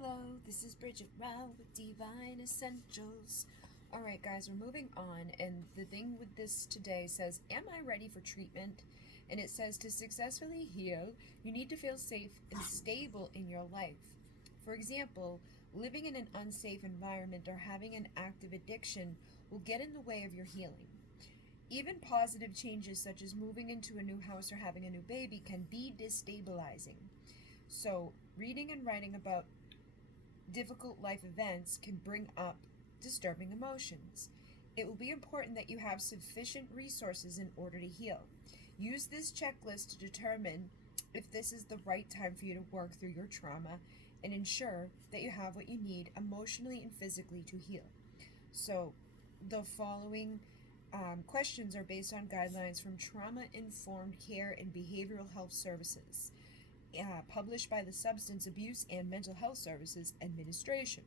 Hello, this is Bridget Rao with Divine Essentials. Alright guys, we're moving on, and the thing with this today says, am I ready for treatment? And it says, to successfully heal, you need to feel safe and stable in your life. For example, living in an unsafe environment or having an active addiction will get in the way of your healing. Even positive changes such as moving into a new house or having a new baby can be destabilizing. So, reading and writing about difficult life events can bring up disturbing emotions. It will be important that you have sufficient resources in order to heal. Use this checklist to determine if this is the right time for you to work through your trauma and ensure that you have what you need emotionally and physically to heal. So, the following questions are based on guidelines from Trauma-Informed Care and Behavioral Health Services, published by the Substance Abuse and Mental Health Services Administration.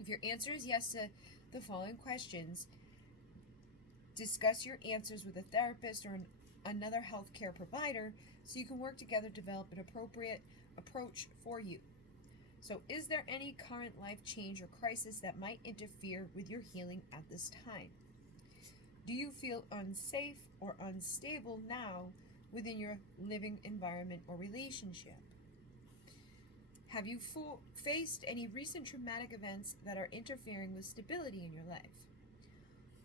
If your answer is yes to the following questions, discuss your answers with a therapist or another healthcare provider so you can work together to develop an appropriate approach for you. So, is there any current life change or crisis that might interfere with your healing at this time? Do you feel unsafe or unstable now within your living environment or relationship? Have you faced any recent traumatic events that are interfering with stability in your life?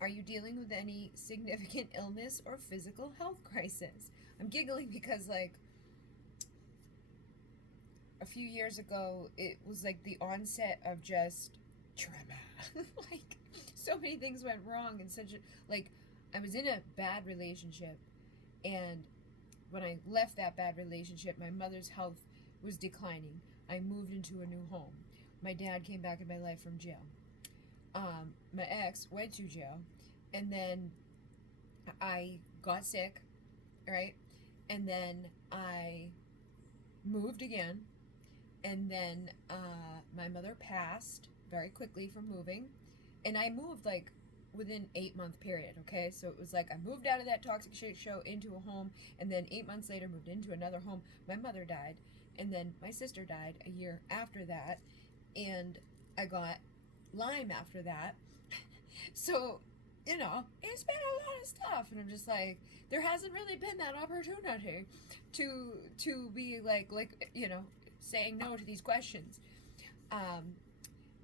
Are you dealing with any significant illness or physical health crisis? I'm giggling because, like, a few years ago, it was like the onset of just trauma. Like, so many things went wrong and I was in a bad relationship, and when I left that bad relationship, my mother's health was declining. I moved into a new home. My dad came back in my life from jail. My ex went to jail, and then I got sick, right? And then I moved again, and then my mother passed very quickly from moving, and I moved like within 8-month period, okay? So it was like I moved out of that toxic shit show into a home, and then 8 months later moved into another home. My mother died, and then my sister died a year after that, and I got Lyme after that. So, it's been a lot of stuff, and I'm just like, there hasn't really been that opportunity to be like saying no to these questions.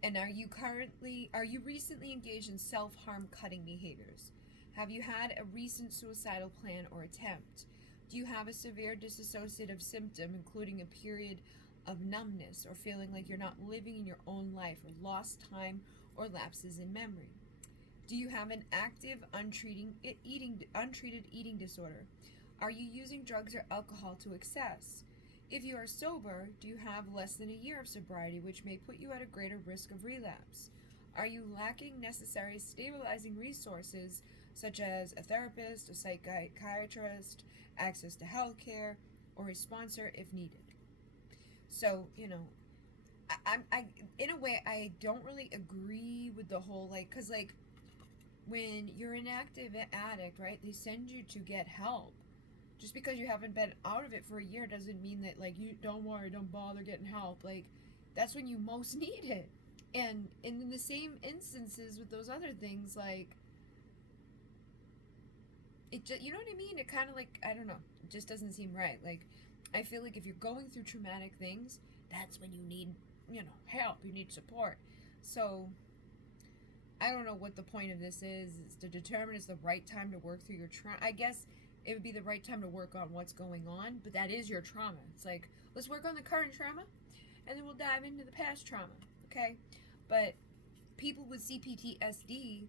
And are you recently engaged in self-harm cutting behaviors? Have you had a recent suicidal plan or attempt? Do you have a severe dissociative symptom, including a period of numbness or feeling like you're not living in your own life, or lost time or lapses in memory? Do you have an active untreated eating disorder? Are you using drugs or alcohol to excess? If you are sober, do you have less than a year of sobriety, which may put you at a greater risk of relapse? Are you lacking necessary stabilizing resources, such as a therapist, a psychiatrist, access to health care, or a sponsor if needed? So, I in a way, I don't really agree with the whole, because, when you're an active addict, right, they send you to get help. Just because you haven't been out of it for a year doesn't mean that, you don't worry, don't bother getting help. That's when you most need it. And in the same instances with those other things, it just, you know what I mean? It kind of I don't know, it just doesn't seem right. I feel like if you're going through traumatic things, that's when you need, help, you need support. So, I don't know what the point of this is to determine it's the right time to work through your trauma. I guess it would be the right time to work on what's going on, but that is your trauma. It's like, let's work on the current trauma, and then we'll dive into the past trauma, okay? But people with CPTSD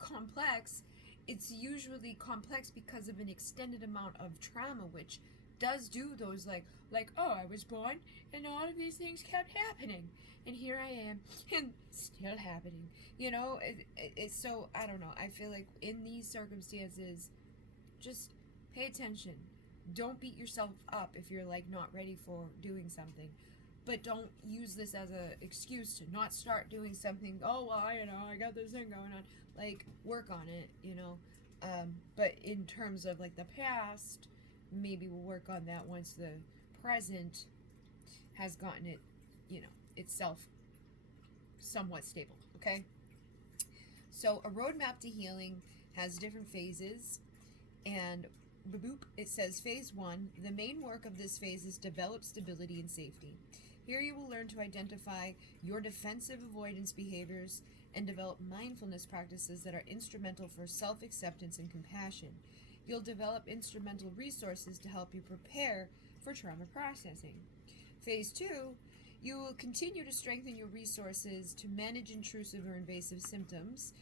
complex, it's usually complex because of an extended amount of trauma, which does do those oh, I was born and all of these things kept happening, and here I am and still happening. It's so, I don't know, I feel like in these circumstances, just pay attention. Don't beat yourself up if you're not ready for doing something, but don't use this as an excuse to not start doing something. Oh, well, I got this thing going on. Work on it, but in terms of the past, maybe we'll work on that once the present has gotten it itself somewhat stable, okay? So a roadmap to healing has different phases, and boop, it says phase 1, the main work of this phase is develop stability and safety. Here you will learn to identify your defensive avoidance behaviors and develop mindfulness practices that are instrumental for self-acceptance and compassion. You'll develop instrumental resources to help you prepare for trauma processing. Phase 2, you will continue to strengthen your resources to manage intrusive or invasive symptoms,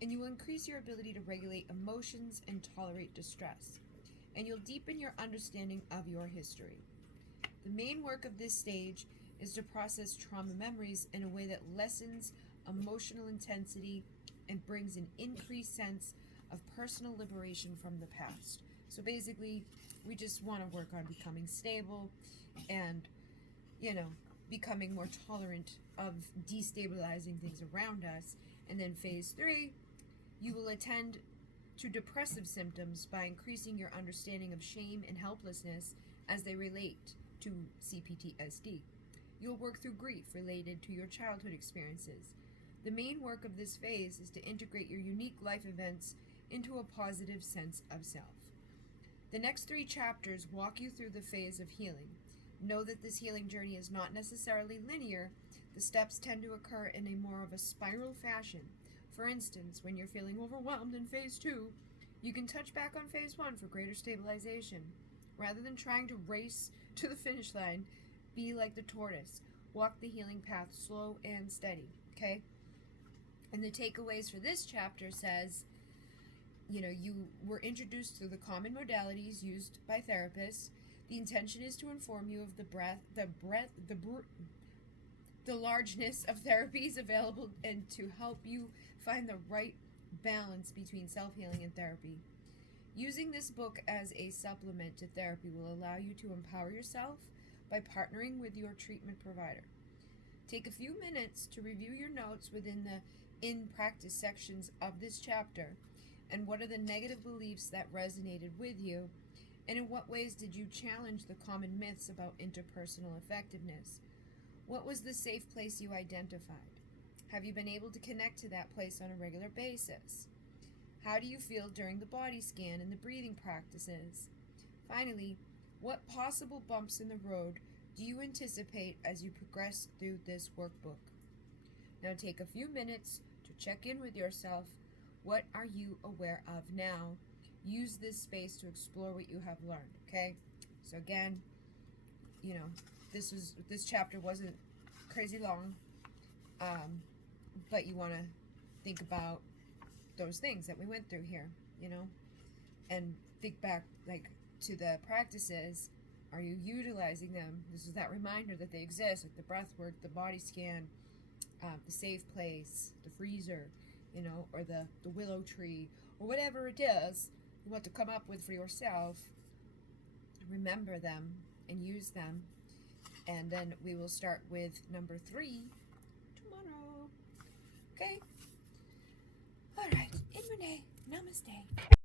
and you will increase your ability to regulate emotions and tolerate distress. And you'll deepen your understanding of your history. The main work of this stage is to process trauma memories in a way that lessens emotional intensity and brings an increased sense of personal liberation from the past. So basically, we just want to work on becoming stable and, becoming more tolerant of destabilizing things around us. And then phase 3, you will attend to depressive symptoms by increasing your understanding of shame and helplessness as they relate to CPTSD. You'll work through grief related to your childhood experiences. The main work of this phase is to integrate your unique life events into a positive sense of self. The next 3 chapters walk you through the phase of healing. Know that this healing journey is not necessarily linear. The steps tend to occur in a more of a spiral fashion. For instance, when you're feeling overwhelmed in phase 2, you can touch back on phase 1 for greater stabilization. Rather than trying to race to the finish line, be like the tortoise. Walk the healing path slow and steady, okay? And the takeaways for this chapter says, you were introduced to the common modalities used by therapists. The intention is to inform you of the largeness of therapies available and to help you find the right balance between self-healing and therapy. Using this book as a supplement to therapy will allow you to empower yourself by partnering with your treatment provider. Take a few minutes to review your notes within the in-practice sections of this chapter, and what are the negative beliefs that resonated with you, and in what ways did you challenge the common myths about interpersonal effectiveness? What was the safe place you identified? Have you been able to connect to that place on a regular basis? How do you feel during the body scan and the breathing practices? Finally, what possible bumps in the road do you anticipate as you progress through this workbook? Now take a few minutes to check in with yourself. What are you aware of now? Use this space to explore what you have learned, okay? So again, this chapter wasn't crazy long, but you want to think about those things that we went through here, and think back to the practices. Are you utilizing them? This is that reminder that they exist, like the breath work, the body scan, the safe place, the freezer, or the willow tree, or whatever it is you want to come up with for yourself. Remember them and use them. And then we will start with number 3 tomorrow. Okay? All right. In Renee. Namaste.